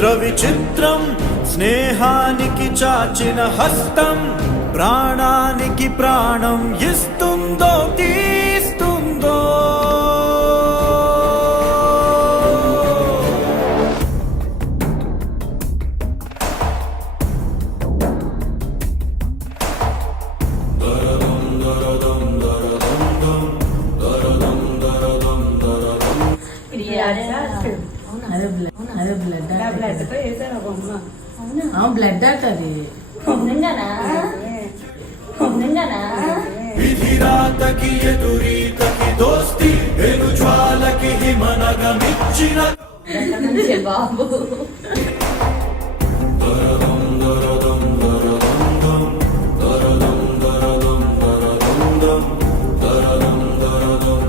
చిత్ర విచిత్రం స్నేహానికి చాచిన హస్తం ప్రాణానికి ప్రాణం ఇస్తుందో తీస్తుందో బ్లడ్ అట్ అది విధిరాతకి ఎదురీతకి దోస్తి వెలు జ్వాలకి హిమనగమిచ్చిన బాబు